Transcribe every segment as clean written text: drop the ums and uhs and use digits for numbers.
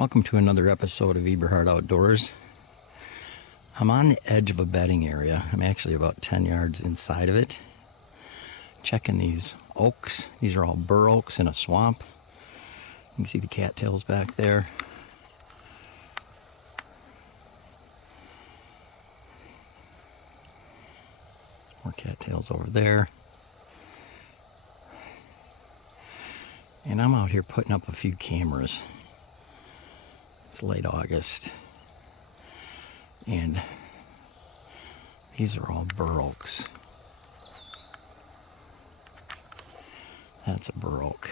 Welcome to another episode of Eberhart Outdoors. I'm on the edge of a bedding area. I'm actually about 10 yards inside of it. Checking these oaks. These are all burr oaks in a swamp. You can see the cattails back there. More cattails over there. And I'm out here putting up a few cameras. It's late August. And these are all burr oaks. That's a burr oak.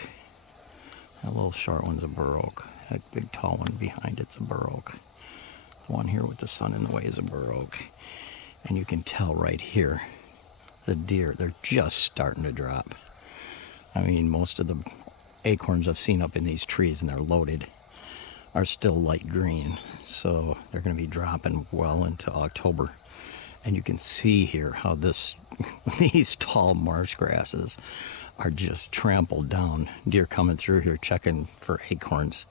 That little short one's a burr oak. That big tall one behind it's a burr oak. The one here with the sun in the way is a burr oak. And you can tell right here, the deer, they're just starting to drop. I mean, most of the acorns I've seen up in these trees, and they're loaded, are still light green. So they're going to be dropping well into October. And you can see here how these tall marsh grasses are just trampled down. Deer coming through here checking for acorns.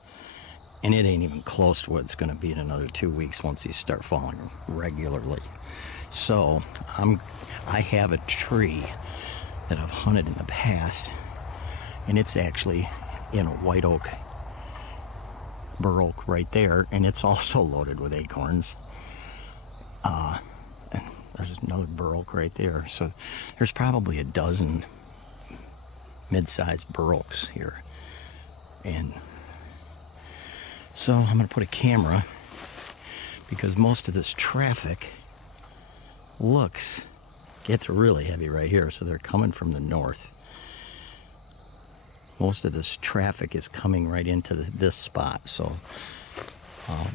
And it ain't even close to what it's going to be in another 2 weeks once these start falling regularly. So I have a tree that I've hunted in the past, and it's actually in a white oak, burr oak right there, and it's also loaded with acorns. And there's another burr oak right there. So there's probably a dozen mid-sized burr oaks here. And so I'm going to put a camera, because most of this traffic gets really heavy right here. So they're coming from the north. Most of this traffic is coming right into this spot. So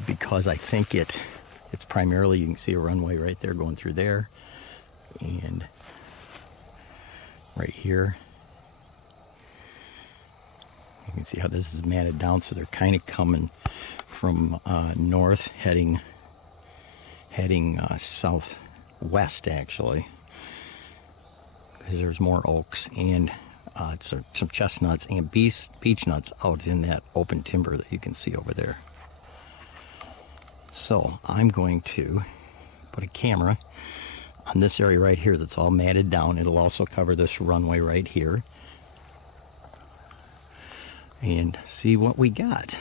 because I think it's primarily, you can see a runway right there going through there, and right here you can see how this is matted down. So they're kind of coming from north, heading southwest actually, because there's more oaks and some chestnuts and beech nuts out in that open timber that you can see over there. So I'm going to put a camera on this area right here that's all matted down. It'll also cover this runway right here, and see what we got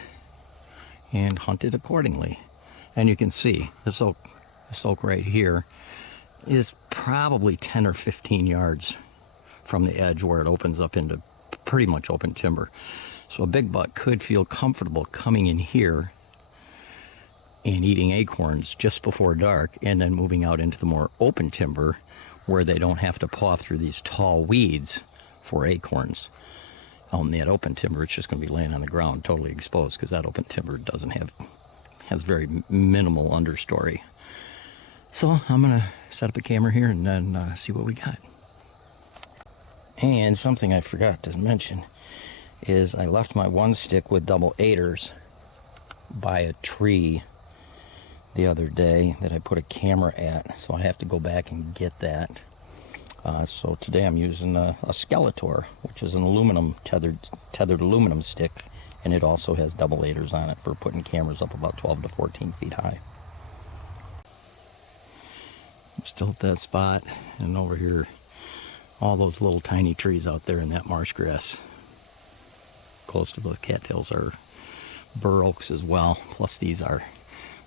and hunt it accordingly. And you can see this oak right here is probably 10 or 15 yards from the edge where it opens up into pretty much open timber. So a big buck could feel comfortable coming in here and eating acorns just before dark, and then moving out into the more open timber where they don't have to paw through these tall weeds for acorns. On that open timber, it's just going to be laying on the ground totally exposed, because that open timber has very minimal understory. So I'm going to set up a camera here and then see what we got. And something I forgot to mention is I left my one stick with double 8ers by a tree the other day that I put a camera at, so I have to go back and get that. So today I'm using a Skeletor, which is an aluminum tethered aluminum stick, and it also has double 8ers on it for putting cameras up about 12 to 14 feet high. I'm still at that spot, and over here, all those little tiny trees out there in that marsh grass close to those cattails are burr oaks as well. Plus these are,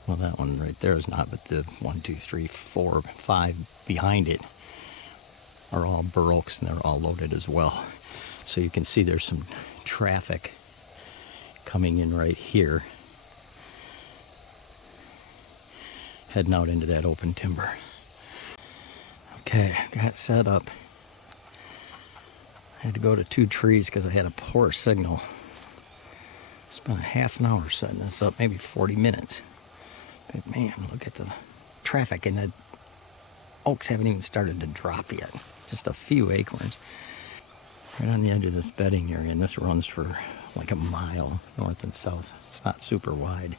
well, that one right there is not, but the 1, 2, 3, 4, 5 behind it are all burr oaks, and they're all loaded as well. So you can see there's some traffic coming in right here, heading out into that open timber. Okay, got set up. I had to go to 2 trees because I had a poor signal. Spent a half an hour setting this up, maybe 40 minutes. But man, look at the traffic, and the oaks haven't even started to drop yet. Just a few acorns. Right on the edge of this bedding area, and this runs for like a mile north and south. It's not super wide.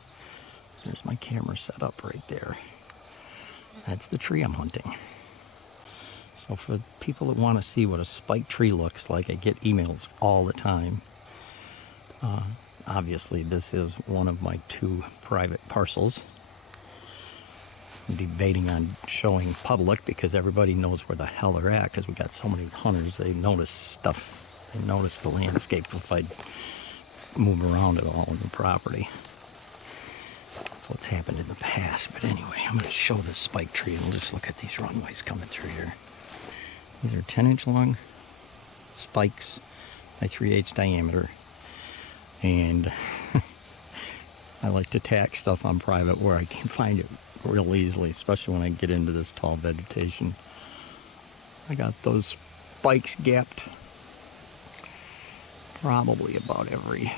There's my camera set up right there. That's the tree I'm hunting. So for people that want to see what a spiked tree looks like, I get emails all the time. obviously this is one of my 2 private parcels. I'm debating on showing public because everybody knows where the hell they're at, because we got so many hunters. They notice stuff. They notice the landscape if I move around at all on the property. That's what's happened in the past. But anyway, I'm going to show this spike tree and we'll just look at these runways coming through here. These are 10-inch long spikes by 3/8 diameter. And I like to tack stuff on private where I can find it real easily, especially when I get into this tall vegetation. I got those spikes gapped probably about every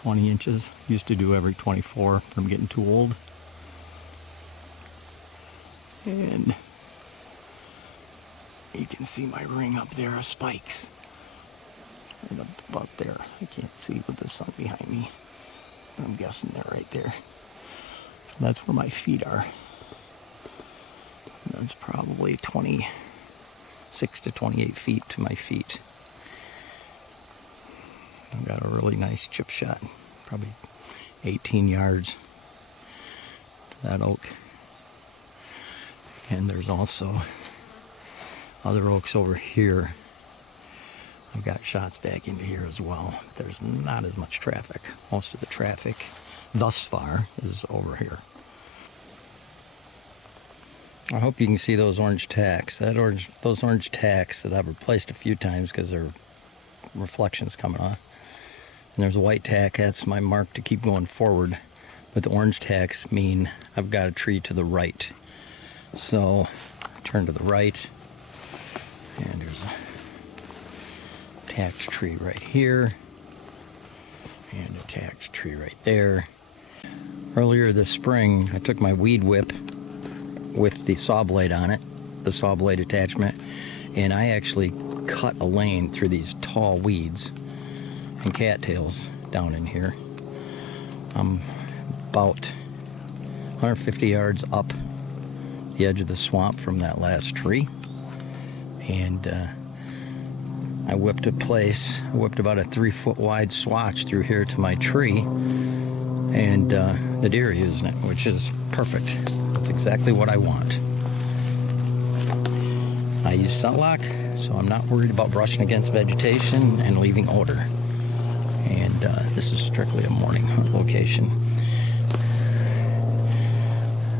20 inches. Used to do every 24, but I'm getting too old. And you can see my ring up there of spikes. Right up about there. I can't see with the sun behind me. I'm guessing they're right there. So that's where my feet are. That's probably 26 to 28 feet to my feet. I've got a really nice chip shot, probably 18 yards to that oak. And there's also other oaks over here. I've got shots back into here as well. There's not as much traffic. Most of the traffic thus far is over here. I hope you can see those orange tacks. Those orange tacks that I've replaced a few times because there are reflections coming off. And there's a white tack. That's my mark to keep going forward. But the orange tacks mean I've got a tree to the right. So turn to the right, and there's a tacked tree right here, and a tacked tree right there. Earlier this spring, I took my weed whip with the saw blade on it, the saw blade attachment, and I actually cut a lane through these tall weeds and cattails down in here. I'm about 150 yards up the edge of the swamp from that last tree, and I whipped about a 3-foot wide swatch through here to my tree, and the deer are using it, which is perfect. That's exactly what I want. I use sunlock, so I'm not worried about brushing against vegetation and leaving odor. And this is strictly a morning hunt location.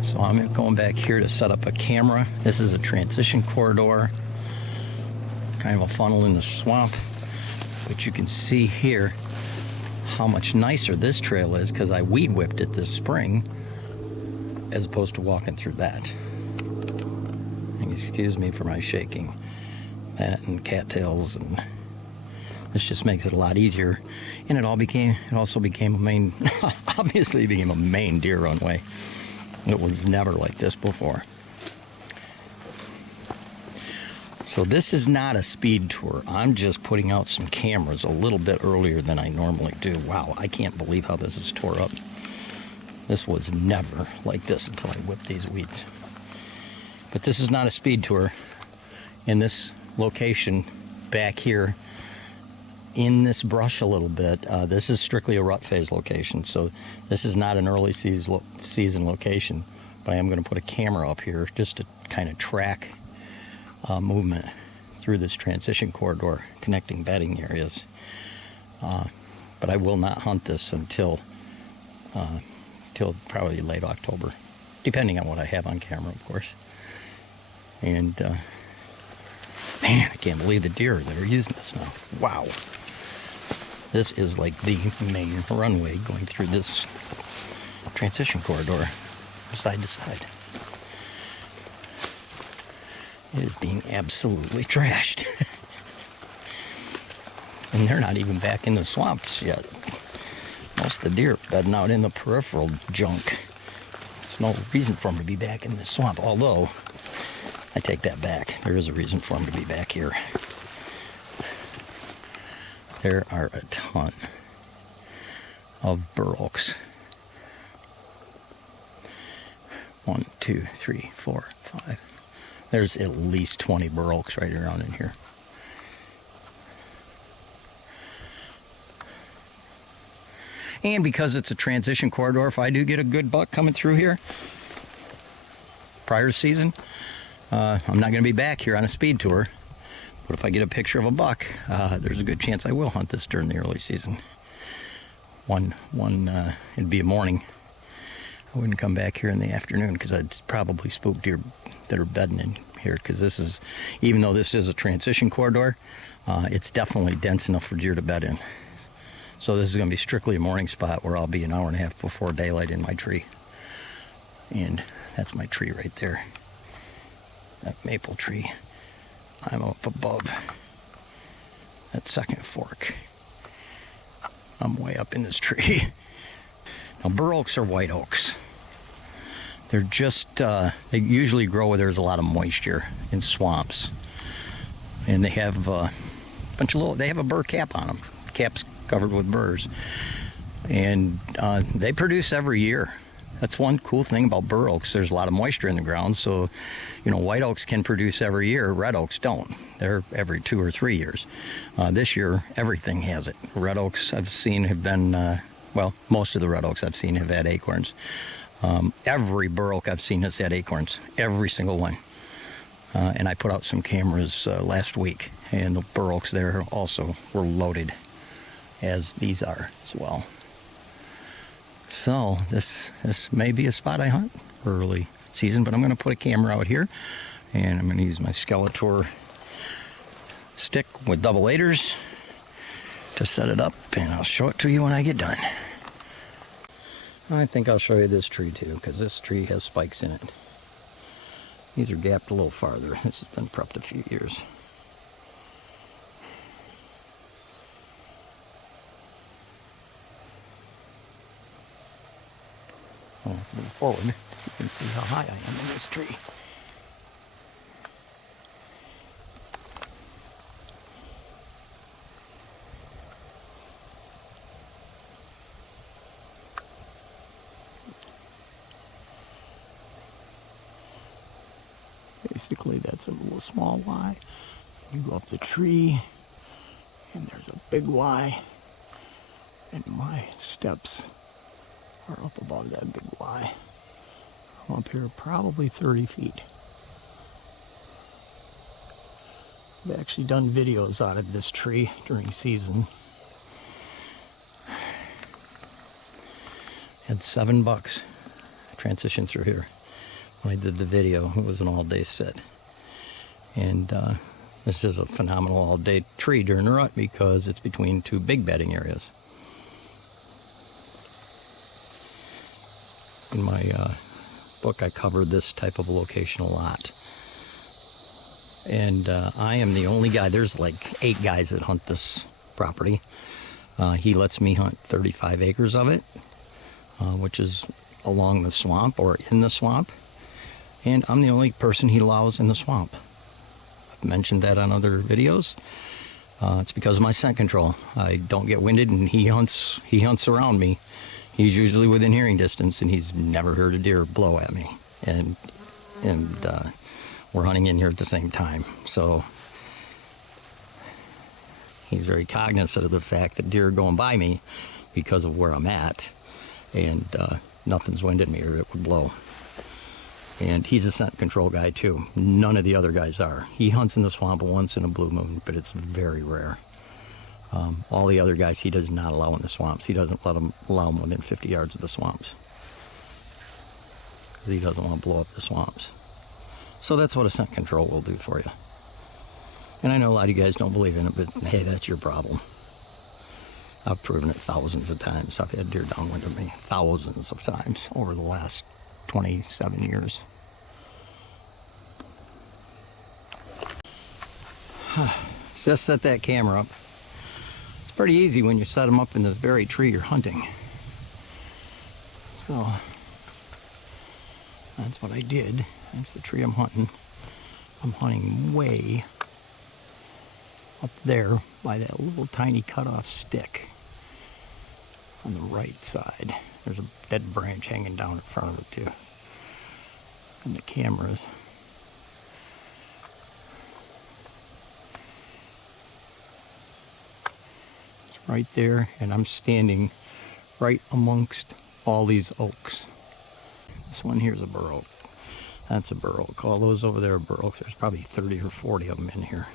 So I'm going back here to set up a camera. This is a transition corridor, kind of a funnel in the swamp. But you can see here how much nicer this trail is because I weed whipped it this spring as opposed to walking through that. And excuse me for my shaking. That and cattails, and this just makes it a lot easier. And it also became a main, obviously became a main deer runway. It was never like this before. So this is not a speed tour. I'm just putting out some cameras a little bit earlier than I normally do. Wow, I can't believe how this is tore up. This was never like this until I whipped these weeds. But this is not a speed tour. In this location back here, in this brush a little bit, this is strictly a rut phase location. So this is not an early season location, but I am going to put a camera up here just to kind of track movement through this transition corridor connecting bedding areas. But I will not hunt this until probably late October, depending on what I have on camera, of course. And man, I can't believe the deer that are using this now. Wow. This is like the main runway going through this transition corridor, side to side. It is being absolutely trashed. And they're not even back in the swamps yet. Most of the deer are bedding out in the peripheral junk. There's no reason for them to be back in the swamp, although I take that back. There is a reason for them to be back here. There are a ton of burr oaks. 1, 2, 3, 4, 5. There's at least 20 burr oaks right around in here. And because it's a transition corridor, if I do get a good buck coming through here prior to season, I'm not going to be back here on a speed tour. But if I get a picture of a buck, there's a good chance I will hunt this during the early season. It'd be a morning. I wouldn't come back here in the afternoon because I'd probably spook deer that are bedding in here, because this is, even though this is a transition corridor, it's definitely dense enough for deer to bed in. So this is going to be strictly a morning spot where I'll be an hour and a half before daylight in my tree. And that's my tree right there. That maple tree. I'm up above that second fork. I'm way up in this tree. Now, burr oaks are white oaks. They're just, they usually grow where there's a lot of moisture in swamps. And they have a bunch of they have a burr cap on them. Cap's covered with burrs. And they produce every year. That's one cool thing about burr oaks. There's a lot of moisture in the ground, so, you know, white oaks can produce every year. Red oaks don't. They're every 2 or 3 years. This year, everything has it. Red oaks I've seen have been, well, most of the red oaks I've seen have had acorns. Every burr oak I've seen has had acorns. Every single one. And I put out some cameras last week, and the burr oaks there also were loaded, as these are as well. So this may be a spot I hunt early season, but I'm going to put a camera out here, and I'm going to use my Skeletor stick with double aiders to set it up, and I'll show it to you when I get done. I think I'll show you this tree too, because this tree has spikes in it. These are gapped a little farther. This has been prepped a few years. I'll move forward. You can see how high I am in this tree. Basically, that's a little small Y. You go up the tree, and there's a big Y, and my steps are up above that big Y. I'm up here probably 30 feet. I've actually done videos out of this tree during season. Had 7 bucks transition through here. When I did the video, it was an all-day sit. And this is a phenomenal all-day tree during the rut because it's between 2 big bedding areas. In my book, I covered this type of location a lot. And I am the only guy. There's like 8 guys that hunt this property. He lets me hunt 35 acres of it, which is along the swamp or in the swamp. And I'm the only person he allows in the swamp. I've mentioned that on other videos. It's because of my scent control. I don't get winded, and he hunts around me. He's usually within hearing distance, and he's never heard a deer blow at me. And we're hunting in here at the same time. So he's very cognizant of the fact that deer are going by me because of where I'm at, and nothing's winded me or it would blow. And he's a scent control guy too. None of the other guys are. He hunts in the swamp once in a blue moon, but it's very rare. All the other guys he does not allow in the swamps. He doesn't allow them within 50 yards of the swamps, because he doesn't want to blow up the swamps. So that's what a scent control will do for you. And I know a lot of you guys don't believe in it, but hey, that's your problem. I've proven it thousands of times. I've had deer downwind of me thousands of times over the last 27 years. Just set that camera up. It's pretty easy when you set them up in this very tree you're hunting. So that's what I did. That's the tree I'm hunting. I'm hunting way up there by that little tiny cut-off stick on the right side. There's a dead branch hanging down in front of it too. And the cameras. It's right there, and I'm standing right amongst all these oaks. This one here's a burr oak. That's a burr oak. All those over there are burr oaks. There's probably 30 or 40 of them in here.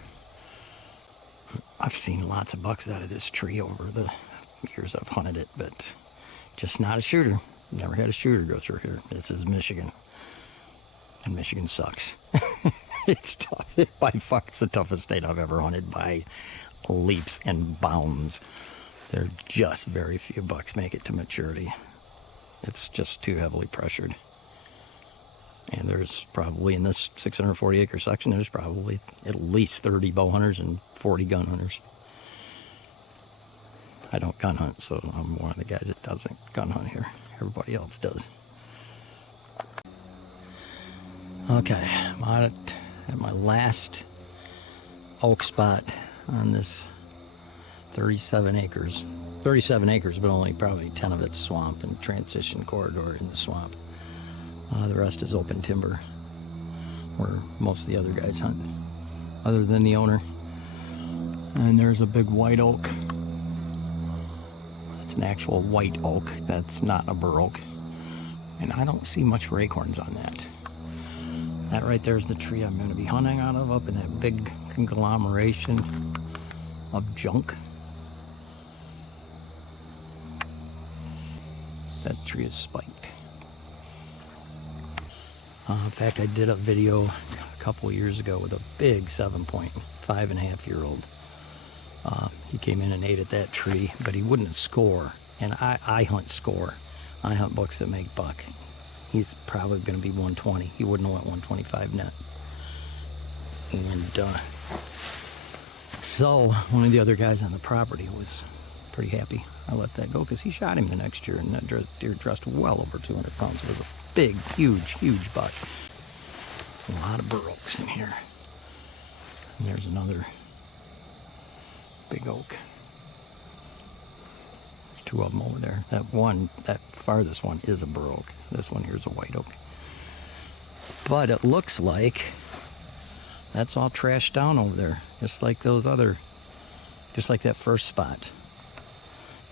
I've seen lots of bucks out of this tree over the years I've hunted it, but just not a shooter. Never had a shooter go through here. This is Michigan, and Michigan sucks. It's tough. By far, it's the toughest state I've ever hunted by leaps and bounds. There are just very few bucks make it to maturity. It's just too heavily pressured. And there's probably, in this 640 acre section, there's probably at least 30 bow hunters and 40 gun hunters. I don't gun hunt, so I'm one of the guys that doesn't gun hunt here. Everybody else does. Okay, I'm out at my last oak spot on this 37 acres. 37 acres, but only probably 10 of it's swamp and transition corridor in the swamp. The rest is open timber, where most of the other guys hunt, other than the owner. And there's a big white oak. It's an actual white oak. That's not a burr oak. And I don't see much for acorns on that. That right there is the tree I'm going to be hunting out of, up in that big conglomeration of junk. That tree is spiked. In fact, I did a video a couple of years ago with a big 7.5-and-a-half-year-old. He came in and ate at that tree, but he wouldn't score. And I hunt score. I hunt bucks that make buck. He's probably going to be 120. He wouldn't have went 125 net. And so one of the other guys on the property was pretty happy I let that go, because he shot him the next year, and that deer dressed well over 200 pounds. It was a big, huge buck. A lot of burr oaks in here. And there's another big oak. There's two of them over there. That farthest one is a burr oak. This one here is a white oak. But it looks like that's all trashed down over there, just like that first spot.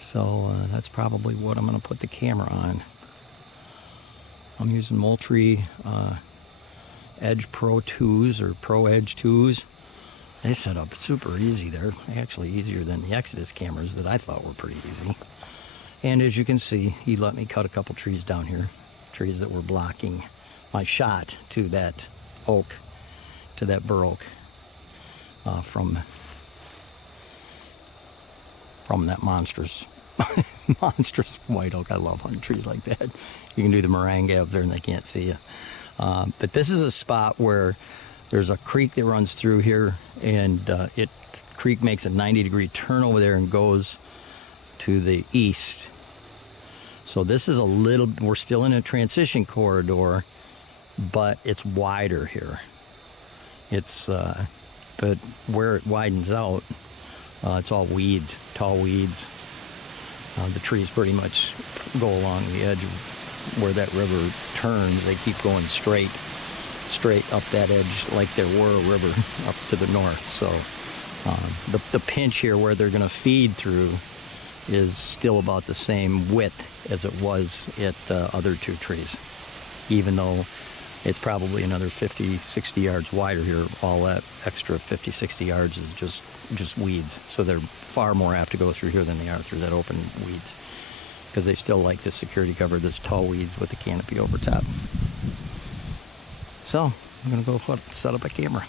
So that's probably what I'm going to put the camera on. I'm using Moultrie Edge Pro 2s or Pro Edge 2s. They set up super easy. They're actually easier than the Exodus cameras that I thought were pretty easy. And as you can see, he let me cut a couple trees down here, trees that were blocking my shot to that oak, to that burr oak, from that monstrous white oak. I love hunting trees like that. You can do the meringue up there and they can't see you. But this is a spot where there's a creek that runs through here, and the creek makes a 90-degree turn over there and goes to the east. So this is we're still in a transition corridor, but it's wider here. But where it widens out, it's all weeds, tall weeds. The trees pretty much go along the edge of where that river turns. They keep going straight up that edge like there were a river up to the north. So the pinch here where they're going to feed through is still about the same width as it was at the other two trees, even though it's probably another 50-60 yards wider here. All that extra 50-60 yards is just weeds, so they're far more apt to go through here than they are through that open weeds, because they still like the security cover, this tall weeds with the canopy over top. So I'm gonna go set up a camera.